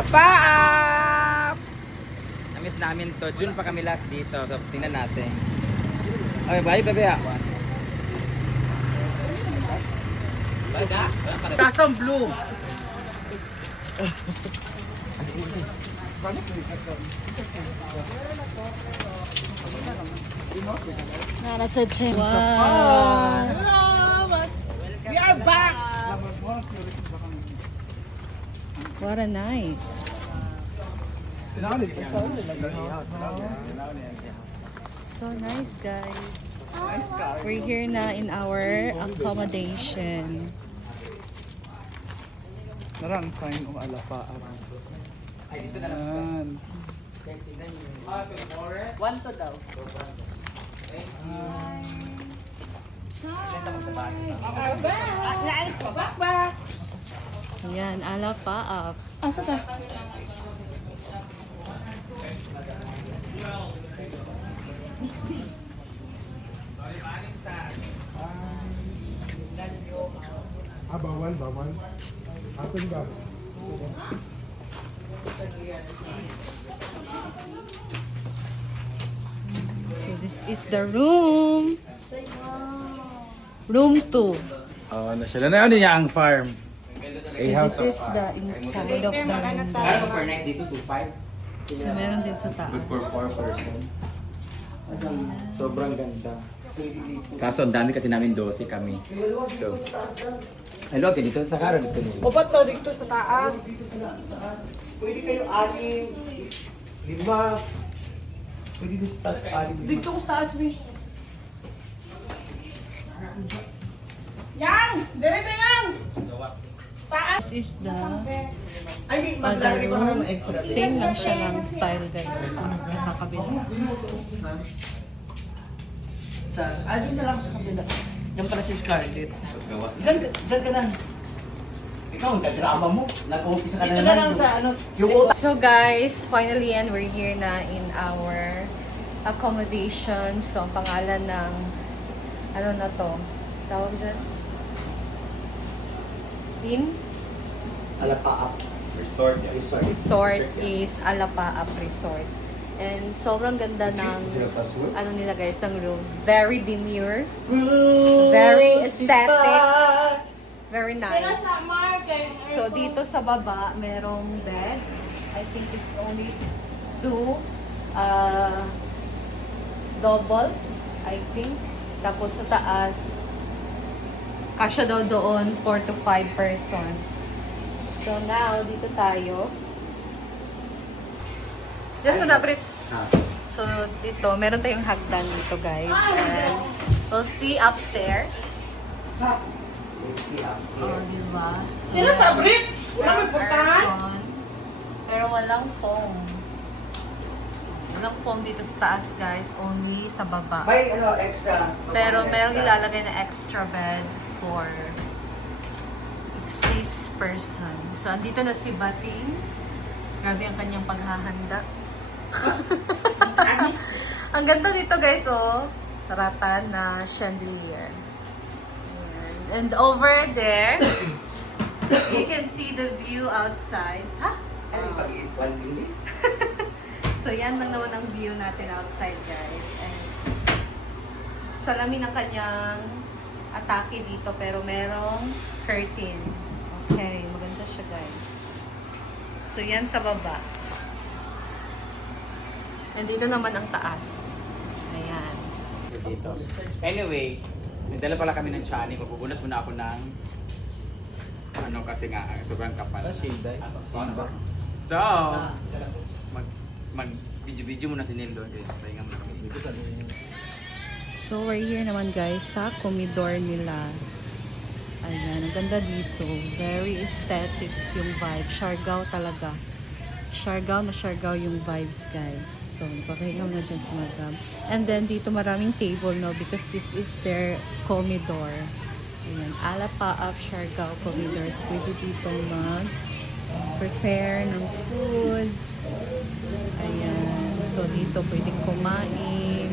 Alapaap! Namiss namin to. June pa kami last dito. So, tingnan natin. Okay, bye, bebe. Kasang blue. Nasa chain. Wow. We are back! What a nice. So nice, guys. We're here na in our accommodation. Narang sign o alapa. Ayan. One to daw. Ayan, ala pa up. Asa ta? Bawal. Atin ba? So this is the room. Room 2. Oh, na siya. Ano niya ang farm? So this is the inside of the room. Kaya per night dito, 2.5. So meron din sa taas. Good for 4 person. Sobrang ganda. Kaso ang dami kasi namin 12 kami. So, ay luwag dito sa karon dito. Upat daw dito sa taas. Pwede kayo anim, 5. Pwede dito sa taas anim. Dito ko sa taas, Mi. Yang! Dirito yang! Taas! This is the Ay, other maglalagay pa naman room. ng extra. Same lang siya ng style, guys. Sa kabila. Doon na lang sa kabila. Yan pala si Scarlett. Diyan ka na. Ikaw, ang kadrama mo. Nag-umpisa ka na Dito na lang sa ano. Yung utak. So guys, finally and we're here na in our accommodation. So ang pangalan ng ano na to? Tawag dyan? Alapaap. Resort. Resort is Alapaap Resort. And sobrang ganda ng ano nila guys, ng room. Very demure, very aesthetic, very nice. So dito sa baba, merong bed. I think it's only 2 double, I think. Tapos sa taas, kasya daw doon 4 to 5 person. So now, dito tayo. Just na Brit. So dito, meron tayong hagdan dito guys. And we'll see upstairs. Oh, diba? So, Sino sa Brit? Walang merong puntahan? aircon, pero walang foam. Walang foam dito sa taas guys, only sa baba. May extra. Pero merong ilalagay na extra bed for 6 person. So, andito na si Bating. Grabe ang kanyang paghahanda. Ang ganda dito guys, oh. Ratan na chandelier. Ayan. And over there, you can see the view outside. Ha? So, yan lang naman ang view natin outside, guys. And salamin ang kanyang atake dito, pero merong curtain. Okay, maganda siya, guys. So, yan sa baba. And dito naman ang taas. Ayan. Dito. Anyway, nagdala pala kami ng chani. Magpupunas muna ako ng ano kasi nga, sobrang kapal. So, mag video muna si Nilo. Pahinga muna kami dito. So, we're here naman, guys, sa comedor nila. Ayan, ang ganda dito. Very aesthetic yung vibe. Siargao talaga. Siargao na Siargao yung vibes, guys. So, papahinga mo na dyan si Madam. And then, dito maraming table, no? Because this is their comedor. Ayan, Alapaap Siargao comedor. So, pwede dito mag-prepare ng food. Ayan. So, dito pwede kumain.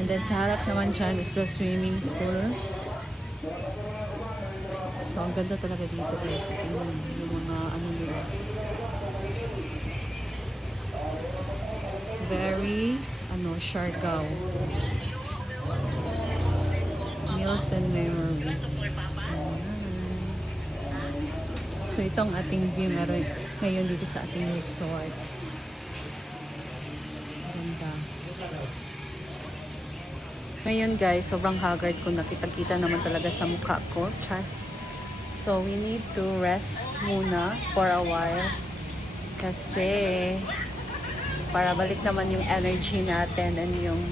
And then, sa harap naman dyan is the swimming pool. So, So, ang ganda talaga dito guys. Tingnan yung mga ano nila. Very, Siargao. Meals and Memories. Ayan. So, ito ang ating view ngayon dito sa ating resort. Ganda. Ngayon guys, sobrang haggard ko. Nakita-kita naman talaga sa mukha ko. Char. So, we need to rest muna for a while. Kasi, para balik naman yung energy natin and yung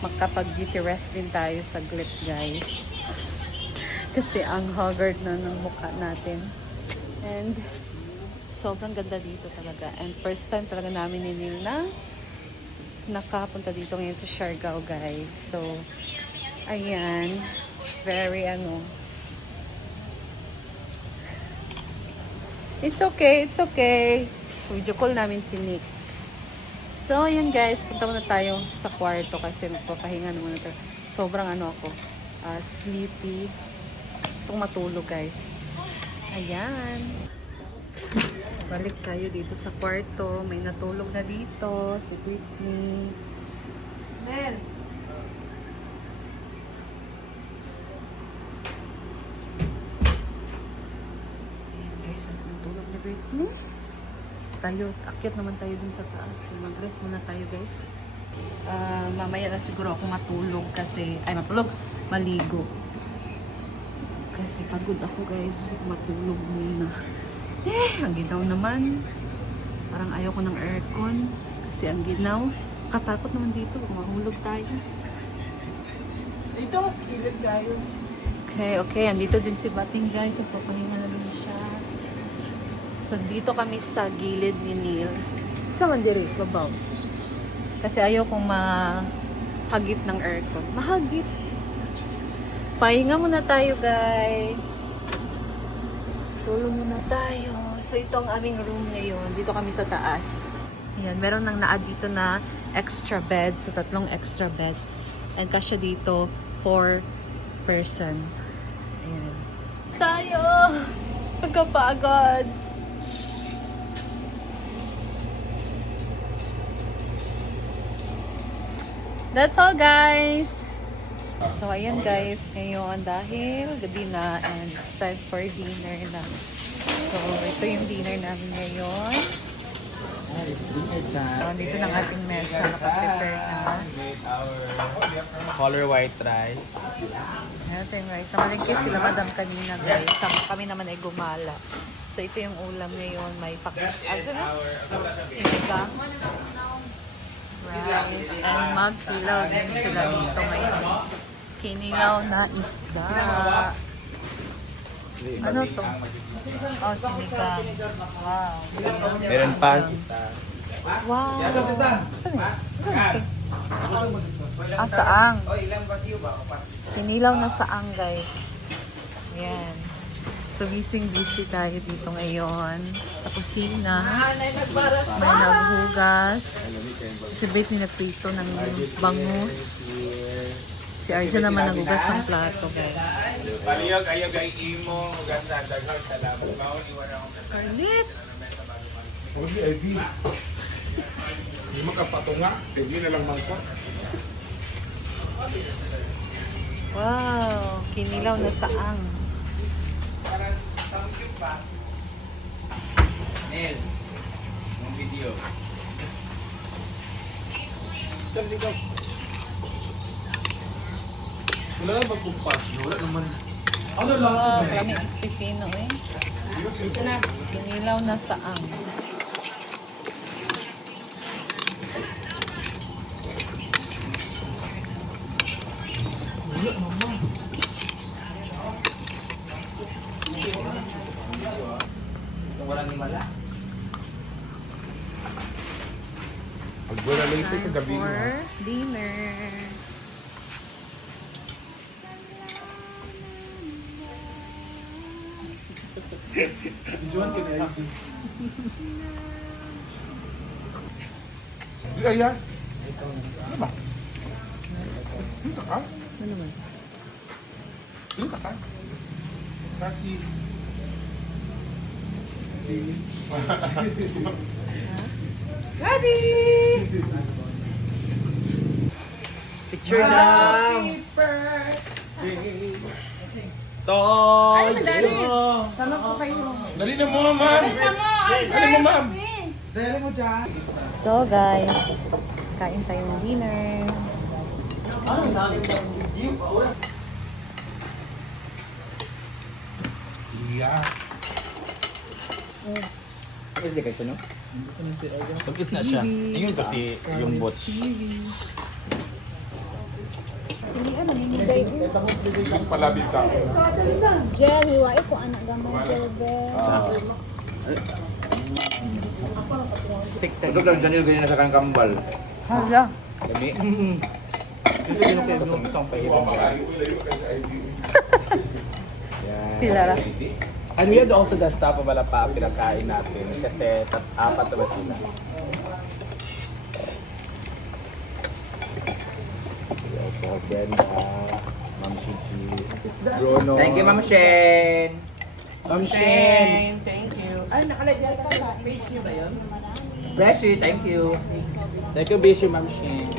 makapag-beauty rest din tayo saglit guys. Kasi ang haggard na ng mukha natin. And, sobrang ganda dito talaga. And first time talaga namin ni Neil na nakapunta dito ngayon sa Siargao guys. So, ayan. Very It's okay, it's okay. Video call namin si Nick. So, ayan guys. Punta muna tayo sa kwarto kasi magpapahinga naman ito. Sobrang ako. Sleepy. Gusto kong matulog guys. Ayan. So, balik tayo dito sa kwarto. May natulog na dito. Si Britney. Nel! Ayan guys, ang natulog ni Britney. Tayo, akyat naman tayo dun sa taas. Mag-rest muna tayo guys. Mamaya na siguro ako matulog kasi, maligo. Kasi pagod ako guys. Gusto ko matulog muna. Ang ginaw naman. Parang ayaw ko ng aircon. Kasi ang ginaw. Katakot naman dito. Mahulog tayo. Dito, mas kilid tayo. Okay. Andito din si Bating guys. Nagpapahinga na din siya. So, dito kami sa gilid ni Neil. Sa mandiri, babaw. Kasi ayaw kong mahagip ng aircon. Mahagip. Pahinga muna tayo guys. Tulog muna tayo. So, ito ang aming room ngayon. Dito kami sa taas. Ayan, meron nang dito na extra bed. So, 3 extra bed. And kasya dito, 4 person. Ayan. Tayo! Pagkapagod! That's all guys! So, ayan guys, ngayon dahil gabi na and it's time for dinner na. So, ito yung dinner namin ngayon. Dito ng ating mesa, nakaprepare na. With our color white rice. Ayan ito yung rice. Namalingkis sila madam kanina guys. Kami naman ay gumala. So, ito yung ulam ngayon. May sinigang, rice, and magkilaw din sila dito ngayon. Kinilaw na isda. Ano to? Oh, sinigang. Wow. Meron pa isa. Wow. Saan? Saang. Kinilaw na saang, guys. Ayan. So, busy tayo dito ngayon sa kusina. May naghugas. Si Britney nagprito ng bangus. Si Arja naman naghugas ng plato, guys. Paliyog ayo kay imo ugas sa daghang salamat. Mao iwan akong Scarlett! Hindi makapatunga, hindi na lang mangkot. Wow! Kinilaw na saang. Nel, yung video. Wala na magkumpas, wala naman. Wow, kami is pipino eh. Kinilaw na saang. Ito walang himala. Pag wala lang ito, Time kagabi mo. for dinner. Diyan ka na yun. Di kaya? Ano ba? Dito ka? Ano naman? Dito ka? Kasi, Picture lang! Ay, madali. Sama ko kayo. dali na mo, ma'am. Dali mo, ma'am. So guys, kain tayong dinner. Yeah. Tapos di kayo sino? Pagkis na siya. Yun kasi yung botch. Palabit ka. Gel, hiwain ko anak gamang gel, Bel. Busog lang dyan yung ganyan na sa kang kambal. Hala. Dami. Pila. And we had also the stuff of pa pinagkain natin kasi apat na ba sila. We also have Brenda, Ma'am Chichi, Bruno. Thank you, Ma'am Shen. Ma'am Shen. Thank you. Ay, nakalagay ka sa page niyo ba yun? Freshie, thank you. Thank you, Bishi, Ma'am Shen.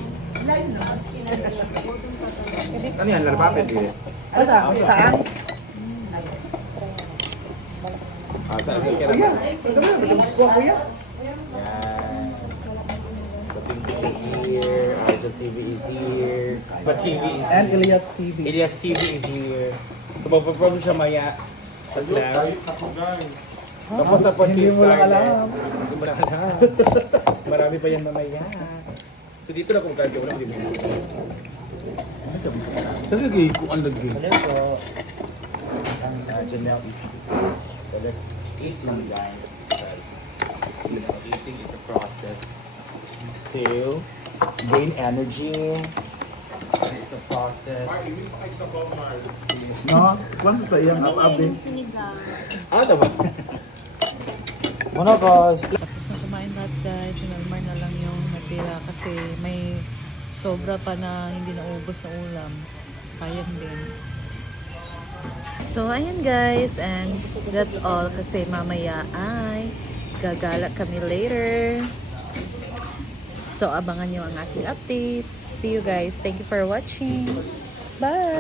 Ano yan? Lalapapit eh. Saan? Saan ka naman? Yan. Bating is here, Argel TV is here, But TV is here. And Elias TV. Elias TV is here. So, magpa-problem siya maya sa vlog. Tapos na po si Hindi mo lang Starless. alam. Hindi mo lang alam. Marami pa yan mamaya. So dito na kung kaya wala hindi mo. Talaga kung ang lagi. Hello po. Ang Janelle is So let's eat lang guys. Eating is a process to gain energy. It's a process. No? Kung sa iyang Hindi up-up kayo ng sinigang. Ah, tama. Muna guys. Tapos na kumain lahat guys. Sinalmar na lang yung natira kasi may sobra pa na hindi naubos na ulam. Sayang din. So, ayan guys. And that's all kasi mamaya ay gagala kami later. So, abangan nyo ang aking updates. See you guys. Thank you for watching. Bye!